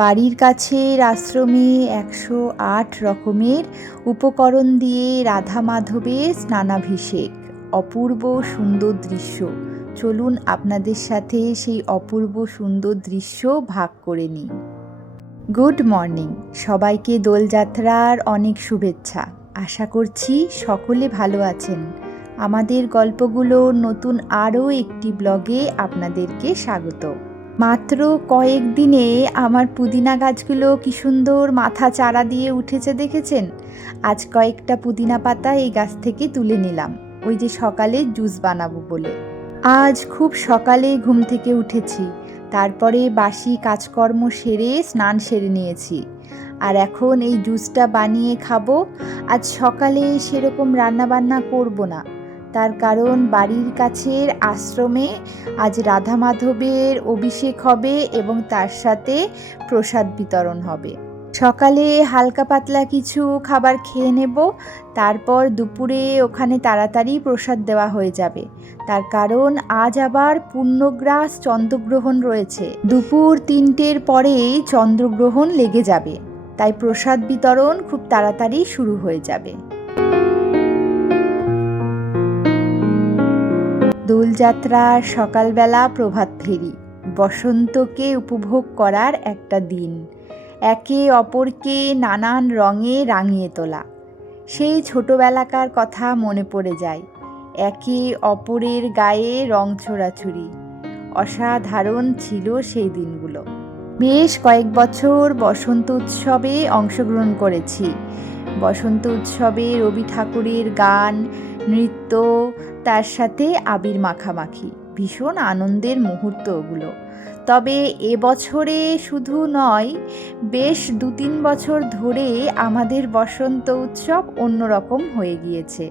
বাড়ির কাছের আশ্রমে 108 রকমের উপকরণ দিয়ে রাধা মাধবের স্নানাভিষেক, অপূর্ব সুন্দর দৃশ্য। চলুন আপনাদের সাথে সেই অপূর্ব সুন্দর দৃশ্য ভাগ করে নিই। গুড মর্নিং, সবাইকে দোলযাত্রার অনেক শুভেচ্ছা। আশা করছি সকলে ভালো আছেন। আমাদের গল্পগুলোর নতুন আরও একটি ব্লগে আপনাদেরকে স্বাগত। মাত্র কয়েকদিনে আমার পুদিনা গাছগুলো কি সুন্দর মাথা চারা দিয়ে উঠেছে দেখেছেন। আজ কয়েকটা পুদিনা পাতা এই গাছ থেকে তুলে নিলাম, ওই যে সকালে জুস বানাবো বলে। আজ খুব সকালে ঘুম থেকে উঠেছি, তারপরে বাসি কাজকর্ম সেরে স্নান সেরে নিয়েছি, আর এখন এই জুসটা বানিয়ে খাবো। আজ সকালে সেরকম রান্নাবান্না করব না, তার কারণ বাড়ির কাছের আশ্রমে আজ রাধা মাধবের অভিষেক হবে এবং তার সাথে প্রসাদ বিতরণ হবে। সকালে হালকা পাতলা কিছু খাবার খেয়ে নেব, তারপর দুপুরে ওখানে তাড়াতাড়ি প্রসাদ দেওয়া হয়ে যাবে। তার কারণ আজ আবার পূর্ণগ্রাস চন্দ্রগ্রহণ রয়েছে, দুপুর 3টের পরেই চন্দ্রগ্রহণ লেগে যাবে, তাই প্রসাদ বিতরণ খুব তাড়াতাড়ি শুরু হয়ে যাবে। দোলযাত্রার সকালবেলা প্রভাত ফেরি, বসন্তকে উপভোগ করার একটা দিন, একে অপরকে নানান রঙে রাঙিয়ে তোলা। সেই ছোটবেলাকার কথা মনে পড়ে যায়, একে অপরের গায়ে রং ছোড়াছুড়ি। অসাধারণ ছিল সেই দিনগুলো। বেশ কয়েক বছর বসন্ত উৎসবে অংশগ্রহণ করেছি। বসন্ত উৎসবে রবি ঠাকুরের গান, নৃত্য, তার সাথে আবির মাখামাখি, ভীষণ আনন্দের মুহূর্ত ওগুলো। তবে এবছরে শুধু নয়, বেশ 2-3 বছর ধরে আমাদের বসন্ত উৎসব অন্যরকম হয়ে গিয়েছে।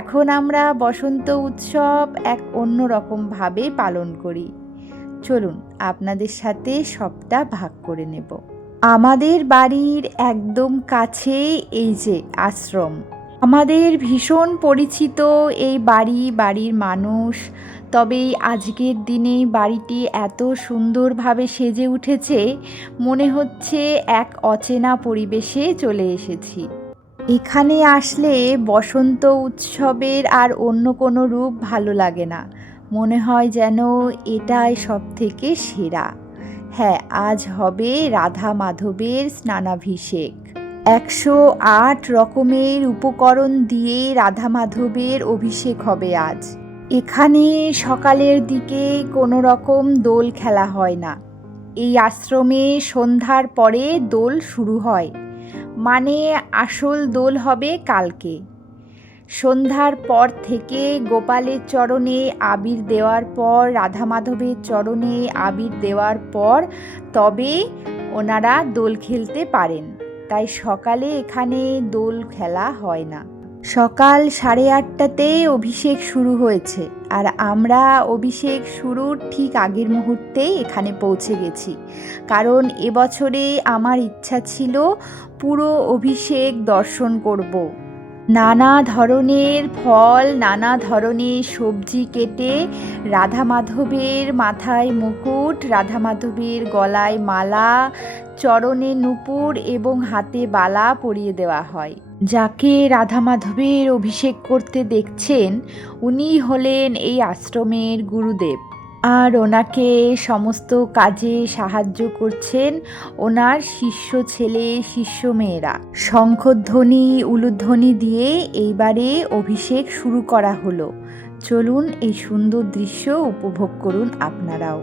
এখন আমরা বসন্ত উৎসব এক অন্যরকমভাবে পালন করি। চলুন আপনাদের সাথে সবটা ভাগ করে নেব। আমাদের বাড়ির একদম কাছে এই যে আশ্রম, আমাদের ভীষণ পরিচিত এই বাড়ির মানুষ। তবে আজকের দিনে বাড়িটি এত সুন্দরভাবে সেজে উঠেছে, মনে হচ্ছে এক অচেনা পরিবেশে চলে এসেছি। এখানে আসলে বসন্ত উৎসবের আর অন্য কোনো রূপ ভালো লাগে না, মনে হয় যেন এটাই সব থেকে সেরা। হ্যাঁ, আজ হবে রাধা মাধবের স্নানাভিষেক। 108 রকমের উপকরণ দিয়ে রাধা মাধবের অভিষেক হবে আজ। এখানে সকালের দিকে কোনো রকম দোল খেলা হয় না। এই আশ্রমে সন্ধ্যার পরে দোল শুরু হয়, মানে আসল দোল হবে কালকে। সন্ধ্যার পর থেকে গোপালের চরণে আবির দেওয়ার পর, রাধা মাধবের চরণে আবির দেওয়ার পর তবে ওনারা দোল খেলতে পারেন। তাই সকালে এখানে দোল খেলা হয় না। সকাল 8:30টাতে অভিষেক শুরু হয়েছে, আর আমরা অভিষেক শুরুর ঠিক আগের মুহূর্তেই এখানে পৌঁছে গেছি। কারণ এবছরে আমার ইচ্ছা ছিল পুরো অভিষেক দর্শন করব। নানা ধরনের ফল, নানা ধরনের সবজি কেটে রাধা মাধবের মাথায় মুকুট, রাধা মাধবের গলায় মালা, চরণে নূপুর এবং হাতে বালা পরিয়ে দেওয়া হয়। যাকে রাধা মাধবের অভিষেক করতে দেখছেন, উনি হলেন এই আশ্রমের গুরুদেব, আর ওনাকে সমস্ত কাজে সাহায্য করছেন ওনার শিষ্য ছেলে শিষ্য মেয়েরা। শঙ্খধ্বনি, উলুধ্বনি দিয়ে এইবারে অভিষেক শুরু করা হলো। চলুন এই সুন্দর দৃশ্য উপভোগ করুন আপনারাও।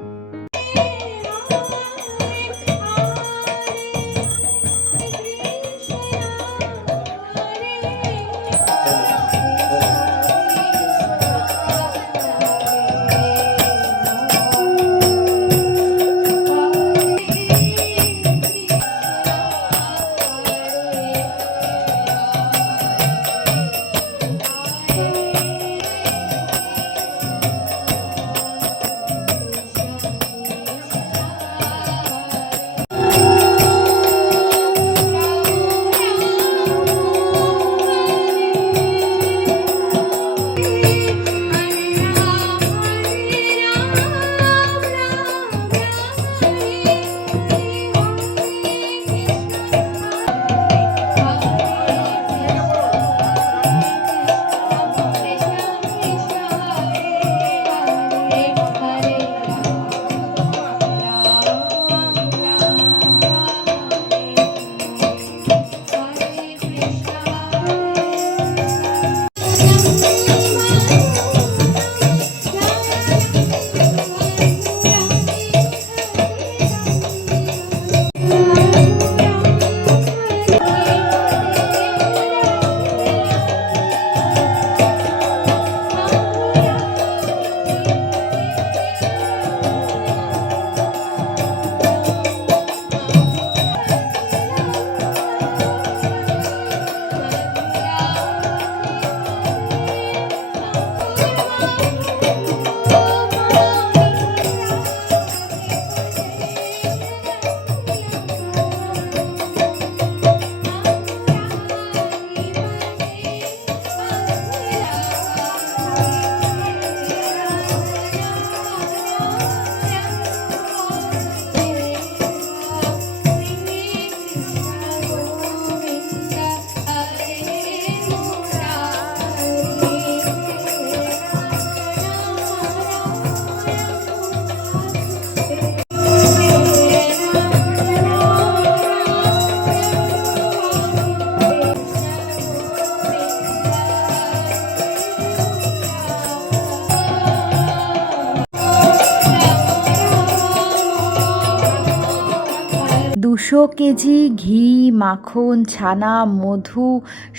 200 কেজি ঘি, মাখন, ছানা, মধু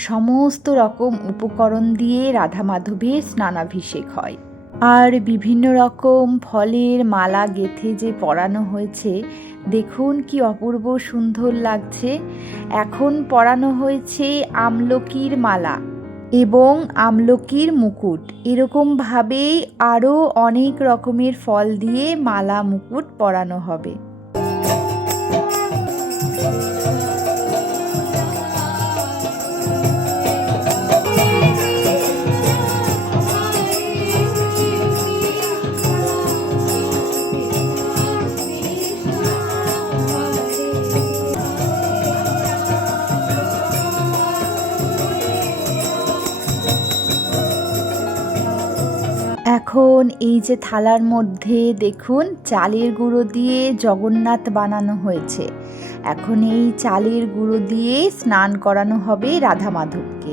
সমস্ত রকম উপকরণ দিয়ে রাধা মাধবের স্নানাভিষেক হয়। আর বিভিন্ন রকম ফলের মালা গেঁথে যে পরানো হয়েছে, দেখুন কি অপূর্ব সুন্দর লাগছে। এখন পরানো হয়েছে আমলকির মালা এবং আমলকির মুকুট। এরকমভাবেই আরও অনেক রকমের ফল দিয়ে মালা মুকুট পরানো হবে। এখন এই যে থালার মধ্যে দেখুন চালের গুঁড়ো দিয়ে জগন্নাথ বানানো হয়েছে। এখন এই চালের গুঁড়ো দিয়ে স্নান করানো হবে রাধা মাধবকে।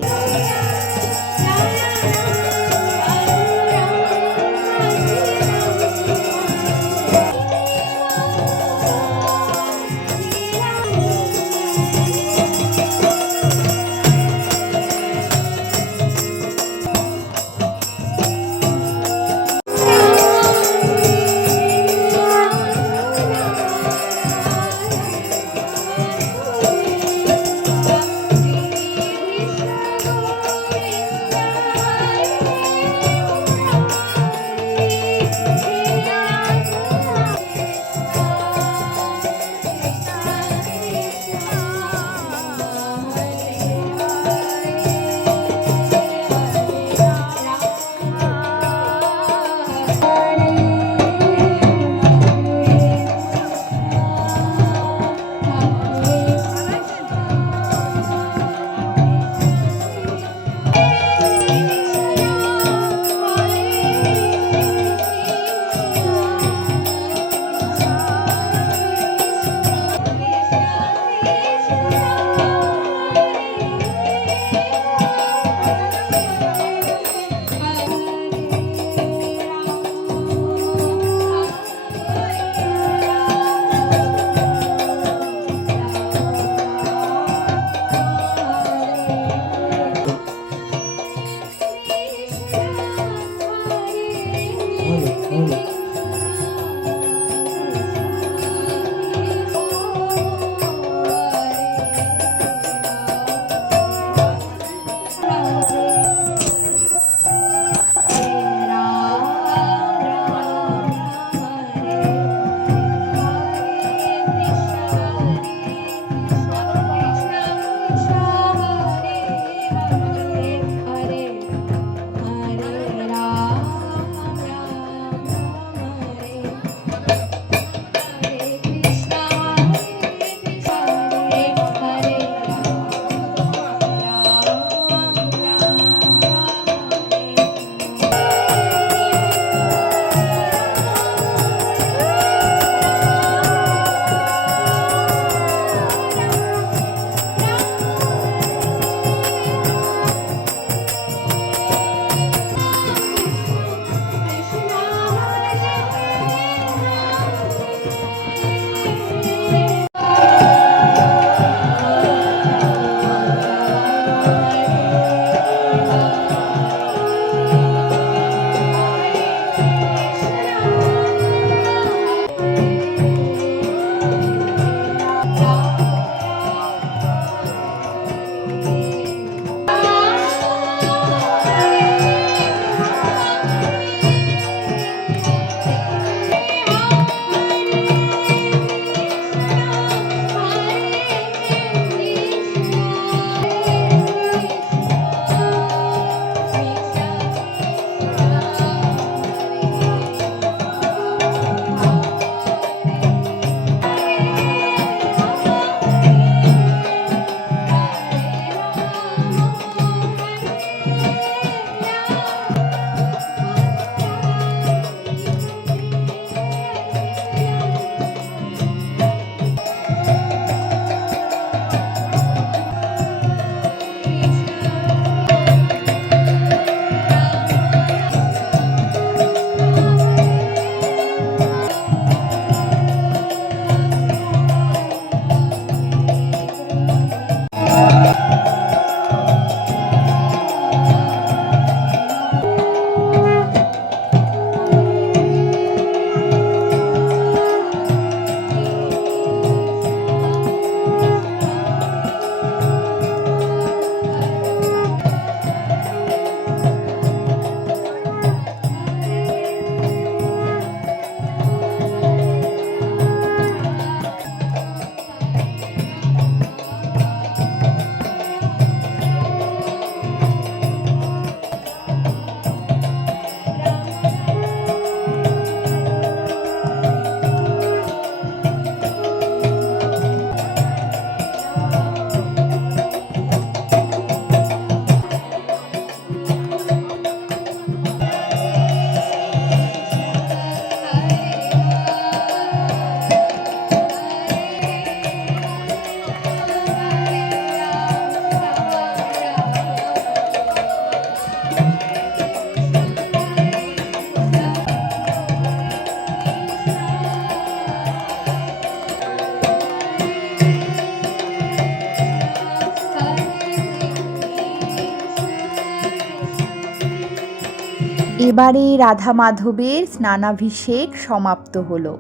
এবারে রাধা মাধবের স্নানাভিষেক সমাপ্ত হলো।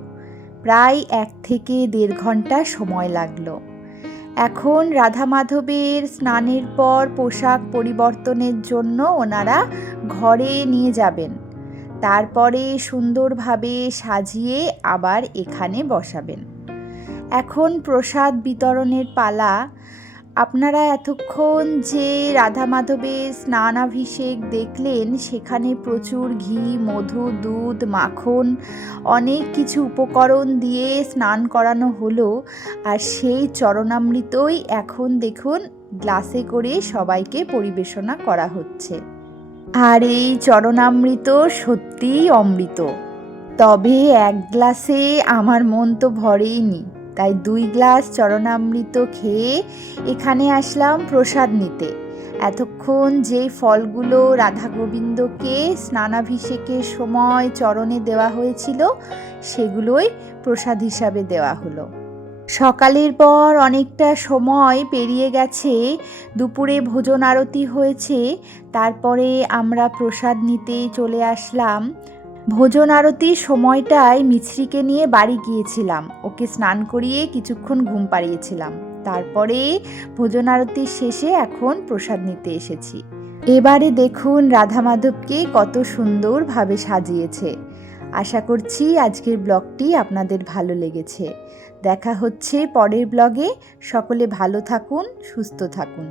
প্রায় 1 থেকে 1.5 ঘন্টা সময় লাগলো। এখন রাধা মাধবের স্নানের পর পোশাক পরিবর্তনের জন্য ওনারা ঘরে নিয়ে যাবেন। তারপরে সুন্দরভাবে সাজিয়ে আবার এখানে বসাবেন। এখন প্রসাদ বিতরণের পালা। আপনারা এতক্ষণ যে রাধা মাধবের স্নানাভিষেক দেখলেন, সেখানে প্রচুর ঘি, মধু, দুধ, মাখন, অনেক কিছু উপকরণ দিয়ে স্নান করানো হলো। আর সেই চরণামৃতই এখন দেখুন গ্লাসে করে সবাইকে পরিবেশনা করা হচ্ছে। আর এই চরণামৃত সত্যিই অমৃত। তবে 1 গ্লাসে আমার মন তো ভরেইনি, তাই 2 গ্লাস চরণামৃত খেয়ে এখানে আসলাম প্রসাদ নিতে। এতক্ষণ যেই ফলগুলো রাধা গোবিন্দকে স্নানাভিষেকের সময় চরণে দেওয়া হয়েছিল, সেগুলোই প্রসাদ হিসাবে দেওয়া হলো। সকালের পর অনেকটা সময় পেরিয়ে গেছে, দুপুরে ভোজন আরতি হয়েছে, তারপরে আমরা প্রসাদ নিতে চলে আসলাম। ভোজন আরতির সময়টায় মিছরিকে নিয়ে বাড়ি গিয়েছিলাম, ওকে স্নান করিয়ে কিছুক্ষণ ঘুম পাড়িয়েছিলাম। তারপরে ভোজন আরতির শেষে এখন প্রসাদ নিতে এসেছি। এবারে দেখুন রাধা মাধবকে কত সুন্দরভাবে সাজিয়েছে। আশা করছি আজকের ব্লগটি আপনাদের ভালো লেগেছে। দেখা হচ্ছে পরের ব্লগে। সকলে ভালো থাকুন, সুস্থ থাকুন।